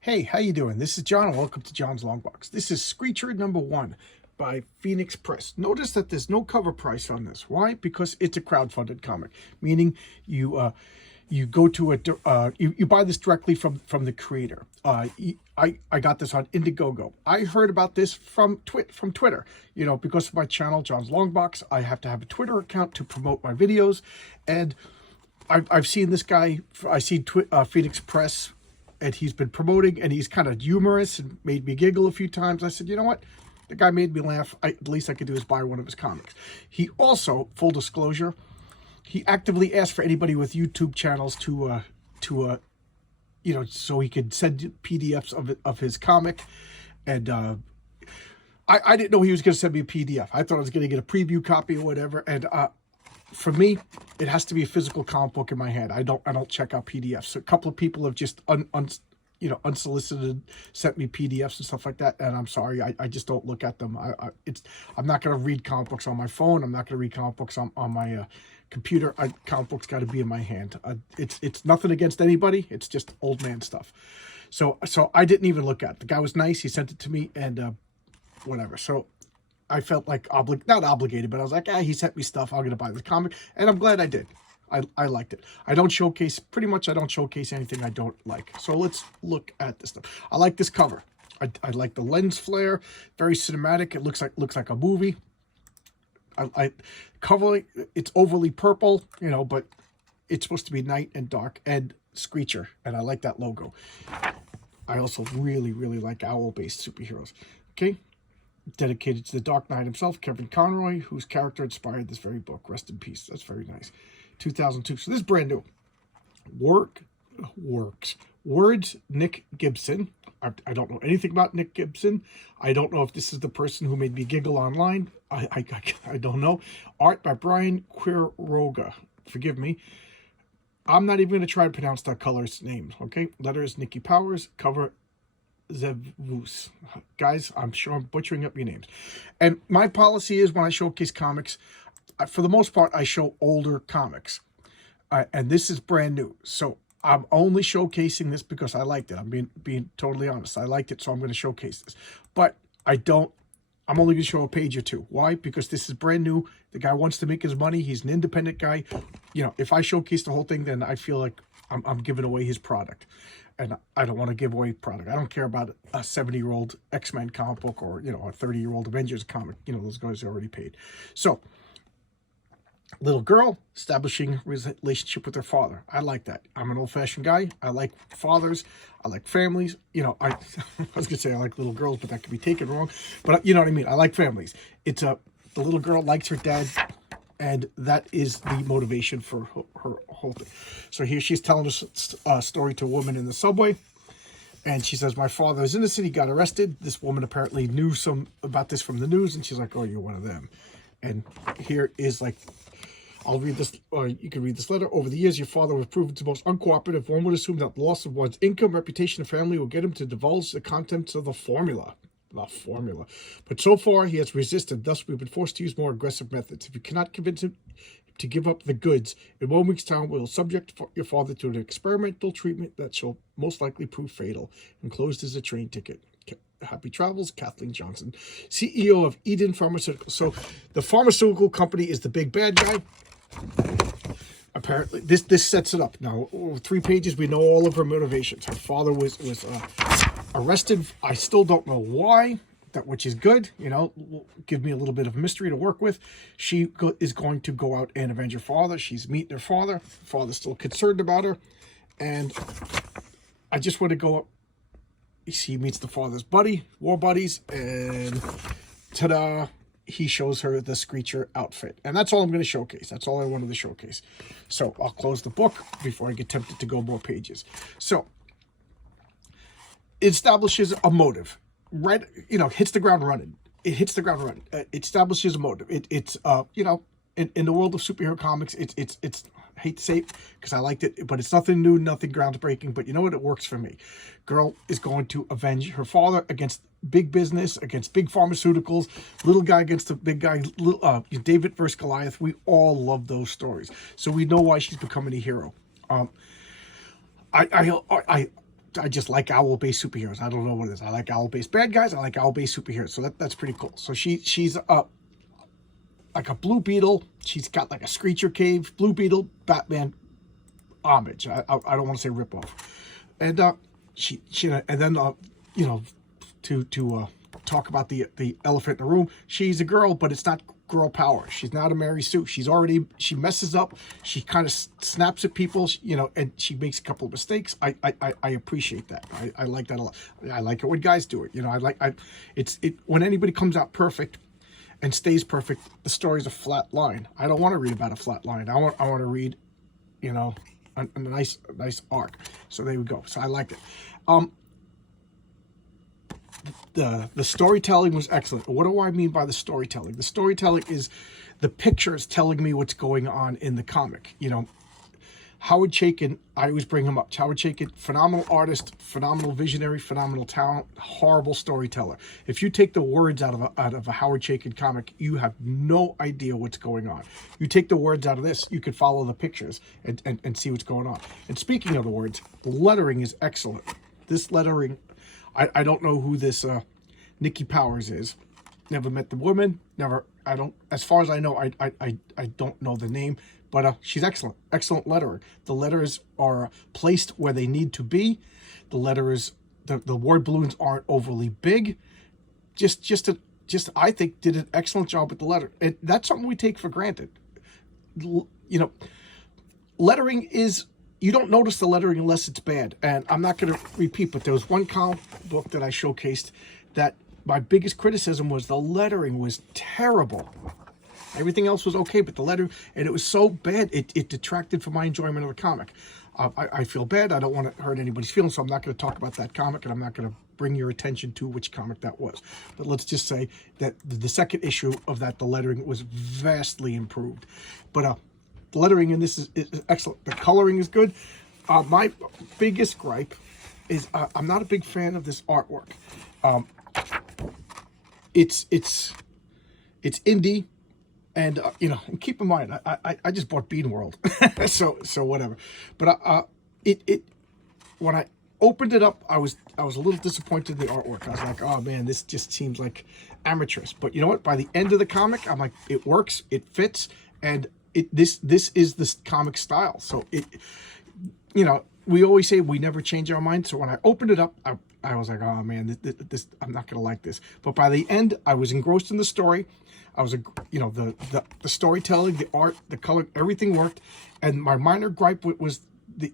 Hey, how you doing? This is John, and welcome to John's Long Box. This is Screecher #1 by Phoenix Press. Notice that there's no cover price on this. Why? Because it's a crowdfunded comic, meaning you go to you buy this directly from the creator. I got this on Indiegogo. I heard about this from Twitter. You know, because of my channel, John's Long Box, I have to have a Twitter account to promote my videos, and I've seen this guy. I see Phoenix Press, and he's been promoting, and he's kind of humorous and made me giggle a few times. I said, you know what? The guy made me laugh. The least I could do is buy one of his comics. He also, full disclosure, he actively asked for anybody with YouTube channels to you know, so he could send PDFs of his comic. And I didn't know he was going to send me a PDF. I thought I was going to get a preview copy or whatever. And for me, it has to be a physical comic book in my hand. I don't check out PDFs. So a couple of people have just unsolicited sent me PDFs and stuff like that, and I'm sorry, I just don't look at them. I'm not going to read comic books on my phone. I'm not going to read comic books on my computer. Comic books got to be in my hand. It's nothing against anybody. It's just old man stuff. So I didn't even look at it. The guy was nice. He sent it to me, and whatever. So I felt like not obligated, but I was like, he sent me stuff. I'm going to buy this comic. And I'm glad I did. I liked it. I don't showcase anything I don't like. So let's look at this stuff. I like this cover. I like the lens flare. Very cinematic. It looks like a movie. Cover, it's overly purple, you know, but it's supposed to be night and dark, and Screecher. And I like that logo. I also really like owl-based superheroes. Okay. Dedicated to the Dark Knight himself, Kevin Conroy, whose character inspired this very book. Rest in peace. That's very nice. 2002. So this is brand new. Words, Nick Gibson. I don't know anything about Nick Gibson. I don't know if this is the person who made me giggle online. I don't know. Art by Brian Quiroga. Forgive me. I'm not even going to try to pronounce that color's name. Okay. Letters, Nikki Powers. Cover, Zevus. Guys, I'm sure I'm butchering up your names. And my policy is when I showcase comics, for the most part, I show older comics. And this is brand new. So I'm only showcasing this because I liked it. I'm being totally honest. I liked it, so I'm going to showcase this. But I'm only going to show a page or two. Why? Because this is brand new. The guy wants to make his money. He's an independent guy. You know, if I showcase the whole thing, then I feel like I'm giving away his product. And I don't want to give away product. I don't care about a 70-year-old X-Men comic book or, you know, a 30-year-old Avengers comic. You know, those guys are already paid. So, little girl establishing relationship with her father. I like that. I'm an old-fashioned guy. I like fathers. I like families. You know, I was gonna say I like little girls, but that could be taken wrong. But you know what I mean. I like families. The little girl likes her dad, and that is the motivation for her whole thing. So here she's telling a story to a woman in the subway, and she says, "My father is innocent. He got arrested." This woman apparently knew about this from the news, and she's like, "Oh, you're one of them." And here is like, I'll read this, or you can read this letter. Over the years, your father was proven to be most uncooperative. One would assume that the loss of one's income, reputation, and family will get him to divulge the contents of the formula. But so far, he has resisted. Thus, we've been forced to use more aggressive methods. If you cannot convince him to give up the goods, in 1 week's time, we will subject your father to an experimental treatment that shall most likely prove fatal. Enclosed is a train ticket. Happy travels, Kathleen Johnson, CEO of Eden Pharmaceuticals. So the pharmaceutical company is the big bad guy. Apparently, this sets it up. Now, over 3 pages, we know all of her motivations. Her father was arrested. I still don't know why, which is good. You know, give me a little bit of mystery to work with. She is going to go out and avenge her father. She's meeting her father. Father's still concerned about her. And I just want to go up. She meets the father's buddy, war buddies, and ta-da, he shows her the Screecher outfit. And that's all I'm going to showcase. That's all I wanted to showcase. So I'll close the book before I get tempted to go more pages. So it establishes a motive. Right, you know, hits the ground running. It hits the ground running. It establishes a motive. It's you know, in the world of superhero comics, it's I hate to say it because I liked it, but it's nothing new, nothing groundbreaking. But you know what? It works for me. Girl is going to avenge her father against big business, against big pharmaceuticals, little guy against the big guy, David versus Goliath. We all love those stories. So we know why she's becoming a hero. I just like owl-based superheroes. I don't know what it is. I like owl-based bad guys. I like owl-based superheroes. So that's pretty cool. So she's like a Blue Beetle. She's got like a Screecher cave, Blue Beetle, Batman homage. I don't want to say ripoff. And she and then you know, to talk about the elephant in the room. She's a girl, but it's not girl power. She's not a Mary Sue. She messes up. She kind of snaps at people, you know, and she makes a couple of mistakes. I appreciate that. I like that a lot. I like it when guys do it. You know, it's when anybody comes out perfect and stays perfect, the story's a flat line. I don't want to read about a flat line. I want to read, you know, a nice arc. So there we go. So I liked it. The storytelling was excellent. What do I mean by the storytelling? The storytelling is the pictures telling me what's going on in the comic. You know, Howard Chaykin, I always bring him up. Howard Chaykin, phenomenal artist, phenomenal visionary, phenomenal talent, horrible storyteller. If you take the words out of a Howard Chaykin comic, you have no idea what's going on. You take the words out of this, you could follow the pictures and see what's going on. And speaking of the words, the lettering is excellent. This lettering, I don't know who this Nikki Powers is. Never met the woman. Never. I don't. As far as I know, I don't know the name. But she's excellent. Excellent letterer. The letters are placed where they need to be. The letters, the word balloons aren't overly big. Just I think did an excellent job with the letter. And that's something we take for granted. You know, lettering is. You don't notice the lettering unless it's bad. And I'm not going to repeat, but there was one comic book that I showcased that my biggest criticism was the lettering was terrible. Everything else was okay, but the lettering, and it was so bad, it detracted from my enjoyment of the comic. I feel bad. I don't want to hurt anybody's feelings, so I'm not going to talk about that comic, and I'm not going to bring your attention to which comic that was. But let's just say that the second issue of that, the lettering was vastly improved. But the lettering in this is excellent. The coloring is good. My biggest gripe is I'm not a big fan of this artwork. It's Indy, and you know, and keep in mind, I just bought Bean World, so whatever. But when I opened it up, I was a little disappointed in the artwork. I was like, oh man, this just seems like amateurish. But you know what? By the end of the comic, I'm like, it works, it fits, and this is this comic style. So you know, we always say we never change our mind. So when I opened it up, I was like, oh man, this I'm not gonna like this. But by the end, I was engrossed in the story. I was, you know, the storytelling, the art, the color, everything worked. And my minor gripe was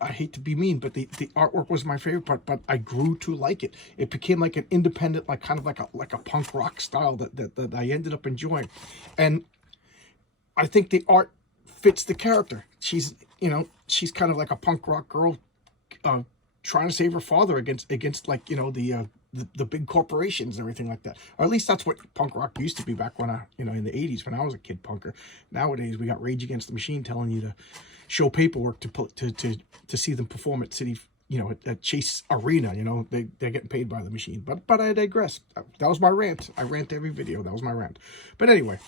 I hate to be mean, but the artwork was my favorite, but I grew to like it. It became like an independent, like kind of like a punk rock style that I ended up enjoying. And I think the art fits the character. She's, you know, she's kind of like a punk rock girl trying to save her father against like, you know, the big corporations and everything like that. Or at least that's what punk rock used to be back when you know, in the 80s when I was a kid punker. Nowadays we got Rage Against the Machine telling you to show paperwork to see them perform at City, you know, at Chase Arena. You know, they're getting paid by the machine. But I digress. That was my rant. I rant every video. That was my rant. But anyway,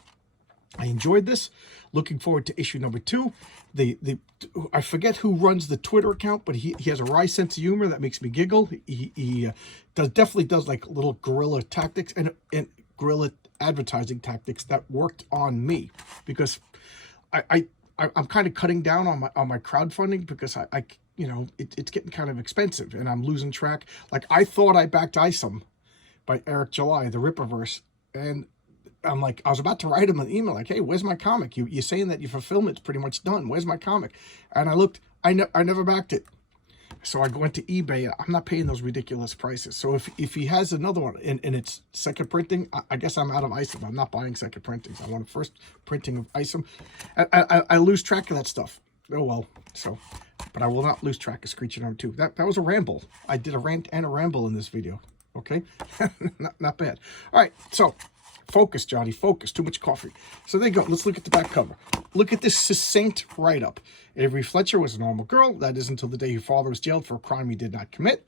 I enjoyed this. Looking forward to issue number 2. I forget who runs the Twitter account, but he has a wry sense of humor that makes me giggle. He definitely does like little guerrilla tactics and guerrilla advertising tactics that worked on me, because I'm kind of cutting down on my crowdfunding because I you know, it's getting kind of expensive and I'm losing track. Like I thought I backed Isom by Eric July, the Rippaverse, and I'm like, I was about to write him an email like, hey, where's my comic? You're saying that your fulfillment's pretty much done. Where's my comic? And I looked, I never backed it. So I went to eBay. I'm not paying those ridiculous prices. So if he has another one and it's second printing, I guess I'm out of Isom. I'm not buying second printings. I want a first printing of Isom. I lose track of that stuff. Oh well. So, but I will not lose track of Screecher number 2. That was a ramble. I did a rant and a ramble in this video. Okay, not bad. All right, so. Focus, Johnny, focus. Too much coffee. So there you go. Let's look at the back cover. Look at this succinct write-up. Avery Fletcher was a normal girl. That is until the day her father was jailed for a crime he did not commit.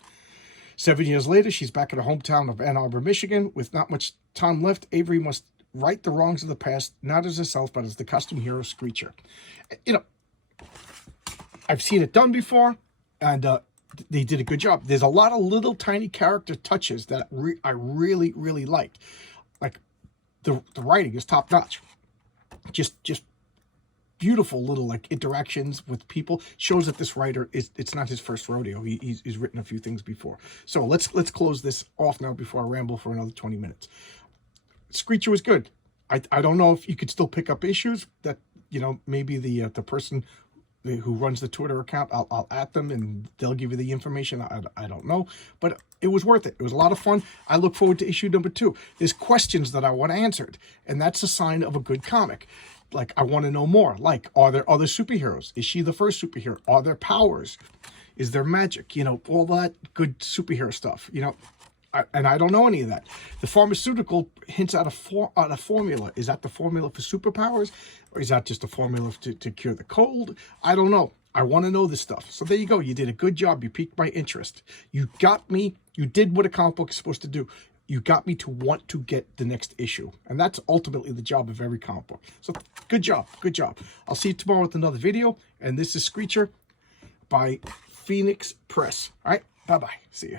7 years later, she's back in her hometown of Ann Arbor, Michigan. With not much time left, Avery must right the wrongs of the past, not as herself, but as the custom hero Screecher. You know, I've seen it done before, and they did a good job. There's a lot of little tiny character touches that I really, really liked. Like the writing is top notch. Just beautiful little like interactions with people. Shows that this writer it's not his first rodeo. He's written a few things before. So let's close this off now before I ramble for another 20 minutes. Screecher was good. I don't know if you could still pick up issues that, you know, maybe the person who runs the Twitter account, I'll at them and they'll give you the information. I don't know, but it was worth it. It was a lot of fun. I look forward to issue number 2. There's questions that I want answered, and that's a sign of a good comic. Like, I want to know more. Like, are there other superheroes? Is she the first superhero? Are there powers? Is there magic? You know, all that good superhero stuff, you know. And I don't know any of that. The pharmaceutical hints at a formula. Is that the formula for superpowers? Or is that just a formula to cure the cold? I don't know. I want to know this stuff. So there you go. You did a good job. You piqued my interest. You got me. You did what a comic book is supposed to do. You got me to want to get the next issue. And that's ultimately the job of every comic book. So good job. Good job. I'll see you tomorrow with another video. And this is Screecher by Phoenix Press. All right. Bye-bye. See ya.